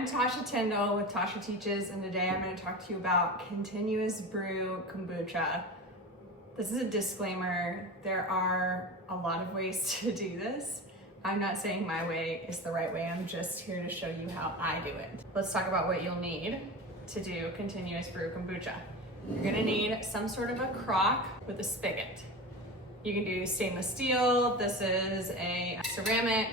I'm Tasha Tyndall with Tasha Teaches, and today I'm going to talk to you about continuous brew kombucha. This is a disclaimer. There are a lot of ways to do this. I'm not saying my way is the right way. I'm just here to show you how I do it. Let's talk about what you'll need to do continuous brew kombucha. You're going to need some sort of a crock with a spigot. You can do stainless steel. This is a ceramic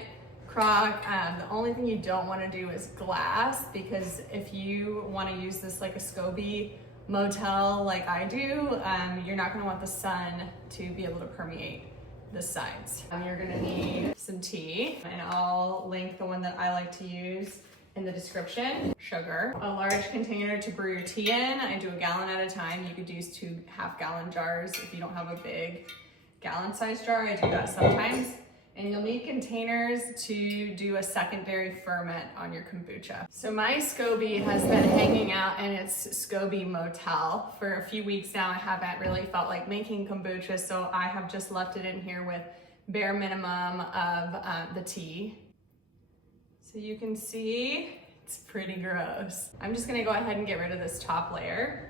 crock. The only thing you don't want to do is glass, because if you want to use this like a Scoby motel like I do, you're not going to want the sun to be able to permeate the sides. You're going to need some tea, and I'll link the one that I like to use in the description. Sugar, a large container to brew your tea in. I do a gallon at a time. You could use 2 half-gallon jars if you don't have a big gallon-sized jar. I do that sometimes. And you'll need containers to do a secondary ferment on your kombucha. So my Scoby has been hanging out in its Scoby motel for a few weeks now. I haven't really felt like making kombucha, so I have just left it in here with bare minimum of the tea. So you can see it's pretty gross. I'm just gonna go ahead and get rid of this top layer.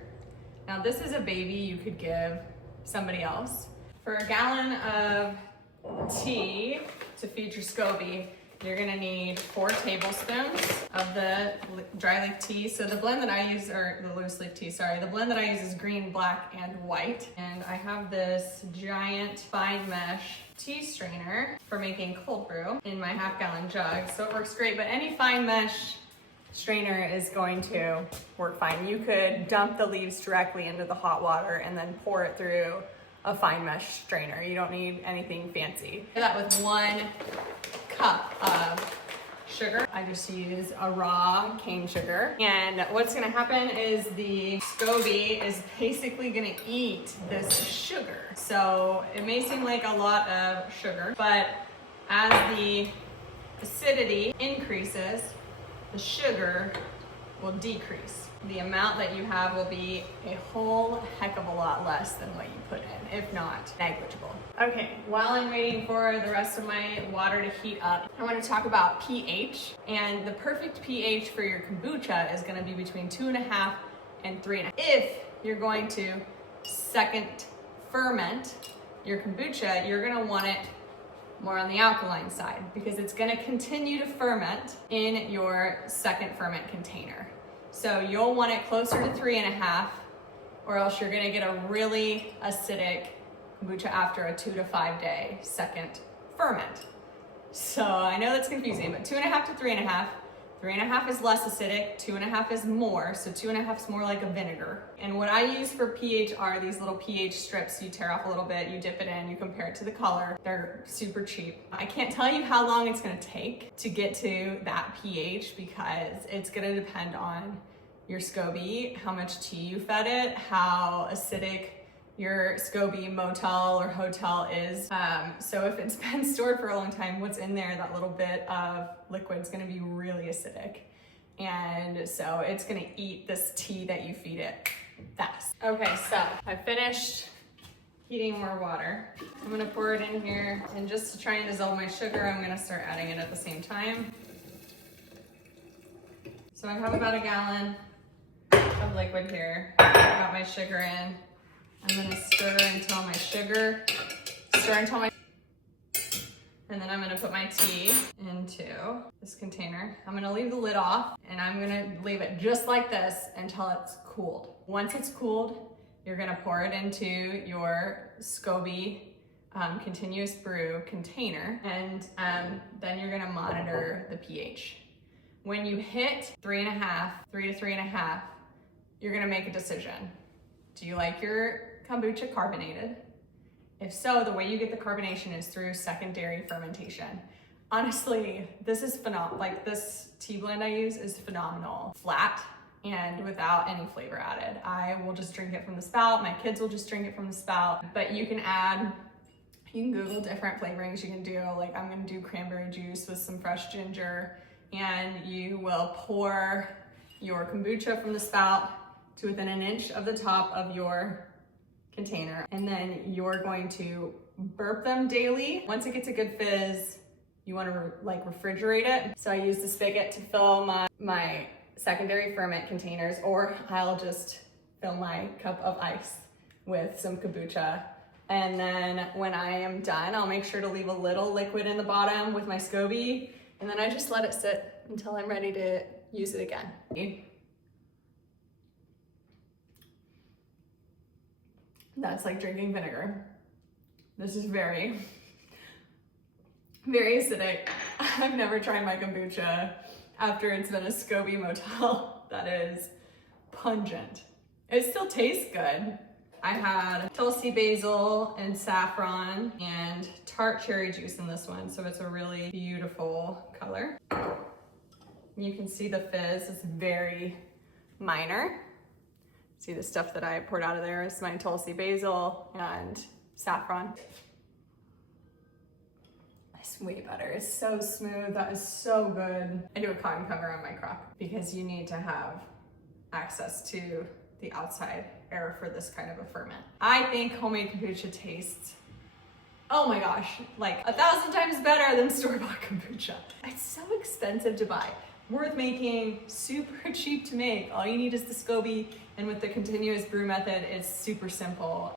Now this is a baby you could give somebody else. For a gallon of tea to feed your Scoby, you're gonna need 4 tablespoons of the dry leaf tea. So the blend that I use, or the loose leaf tea, sorry, the blend that I use is green, black, and white. And I have this giant fine mesh tea strainer for making cold brew in my half-gallon jug. So it works great, but any fine mesh strainer is going to work fine. You could dump the leaves directly into the hot water and then pour it through a fine mesh strainer. You don't need anything fancy. Do that with 1 cup of sugar. I just use a raw cane sugar. And what's gonna happen is the Scoby is basically gonna eat this sugar. So it may seem like a lot of sugar, but as the acidity increases, the sugar will decrease. The amount that you have will be a whole heck of a lot less than what you put in, if not negligible. Okay, while I'm waiting for the rest of my water to heat up, I want to talk about pH. And the perfect pH for your kombucha is going to be between 2.5 and 3.5. If you're going to second ferment your kombucha, you're going to want it more on the alkaline side, because it's going to continue to ferment in your second ferment container. So you'll want it closer to 3.5, or else you're gonna get a really acidic kombucha after a 2 to 5 day second ferment. So I know that's confusing, but 2.5 to 3.5. 3.5 is less acidic, 2.5 is more, so 2.5 is more like a vinegar. And what I use for pH are these little pH strips. You tear off a little bit, you dip it in, you compare it to the color. They're super cheap. I can't tell you how long it's gonna take to get to that pH, because it's gonna depend on your Scoby, how much tea you fed it, how acidic your Scoby motel or hotel is. So if it's been stored for a long time, what's in there, that little bit of liquid, is gonna be really acidic. And so it's gonna eat this tea that you feed it fast. Okay, so I finished heating more water. I'm gonna pour it in here, and just to try and dissolve my sugar, I'm gonna start adding it at the same time. So I have about a gallon of liquid here. I got my sugar in. I'm gonna stir until and then I'm gonna put my tea into this container. I'm gonna leave the lid off, and I'm gonna leave it just like this until it's cooled. Once it's cooled, you're gonna pour it into your Scoby continuous brew container, and then you're gonna monitor the pH. When you hit 3.5, 3 to 3.5, you're gonna make a decision. Do you like your kombucha carbonated? If so, the way you get the carbonation is through secondary fermentation. Honestly, this is phenomenal. Like, this tea blend I use is phenomenal. Flat and without any flavor added. I will just drink it from the spout. My kids will just drink it from the spout. But you can Google different flavorings you can do. Like, I'm gonna do cranberry juice with some fresh ginger, and you will pour your kombucha from the spout to within 1 inch of the top of your container. And then you're going to burp them daily. Once it gets a good fizz, you want to like refrigerate it. So I use the spigot to fill my secondary ferment containers, or I'll just fill my cup of ice with some kombucha. And then when I am done, I'll make sure to leave a little liquid in the bottom with my Scoby, and then I just let it sit until I'm ready to use it again. That's like drinking vinegar. This is very, very acidic. I've never tried my kombucha after it's been a Scoby motel that is pungent. It still tastes good. I had Tulsi basil and saffron and tart cherry juice in this one, so it's a really beautiful color. You can see the fizz is very minor. See the stuff that I poured out of there is my Tulsi basil and saffron. It's way better. It's so smooth. That is so good. I do a cotton cover on my crock because you need to have access to the outside air for this kind of a ferment. I think homemade kombucha tastes, oh my gosh, like 1,000 times better than store-bought kombucha. It's so expensive to buy. Worth making, super cheap to make. All you need is the Scoby, and with the continuous brew method, it's super simple.